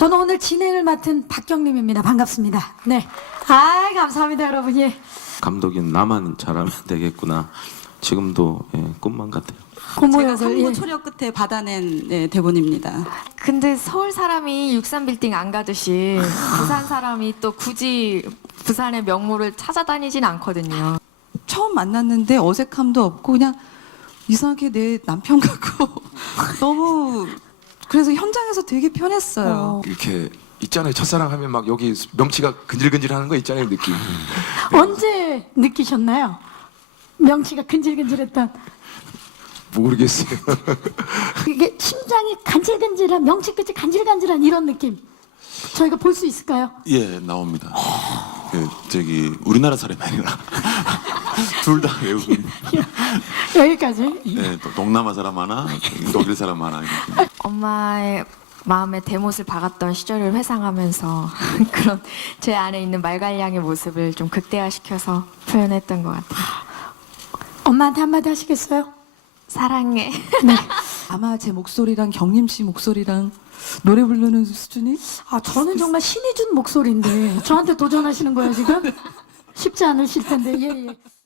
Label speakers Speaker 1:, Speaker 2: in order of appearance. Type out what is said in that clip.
Speaker 1: 저는 오늘 진행을 맡은 박경림입니다. 반갑습니다. 네. 아, 감사합니다, 여러분. 예.
Speaker 2: 감독인 나만 잘하면 되겠구나. 지금도 꿈만 같아요.
Speaker 3: 제가
Speaker 1: 고모역을
Speaker 3: 상무
Speaker 1: 예.
Speaker 3: 초력 끝에 받아낸 대본입니다.
Speaker 4: 근데 서울 사람이 63빌딩 안 가듯이 부산 사람이 또 굳이 부산의 명물을 찾아다니진 않거든요.
Speaker 3: 처음 만났는데 어색함도 없고 그냥 이상하게 내 남편 같고 너무 그래서 현장에서 되게 편했어요.
Speaker 5: 이렇게 있잖아요. 첫사랑 하면 막 여기 명치가 근질근질하는 거 있잖아요. 느낌.
Speaker 1: 언제 느끼셨나요? 명치가 근질근질했던
Speaker 5: 모르겠어요.
Speaker 1: 이게 심장이 간질간질한 명치 끝이 간질간질한 이런 느낌 저희가 볼 수 있을까요?
Speaker 6: 예, 나옵니다. 그 저기 우리나라 사람이 아니라 둘 다 외국인.
Speaker 1: 여기까지.
Speaker 6: 예, 또 동남아 사람 하나, 독일 사람 하나. 이렇게.
Speaker 4: 엄마의 마음에 대못을 박았던 시절을 회상하면서 그런 제 안에 있는 말갈량의 모습을 좀 극대화시켜서 표현했던 것 같아요.
Speaker 1: 엄마한테 한마디 하시겠어요?
Speaker 4: 사랑해.
Speaker 3: 아마 제 목소리랑 경림 씨 목소리랑 노래 부르는 수준이
Speaker 1: 아, 저는 정말 신이 준 목소리인데 저한테 도전하시는 거예요 지금? 쉽지 않으실 텐데. 예, 예.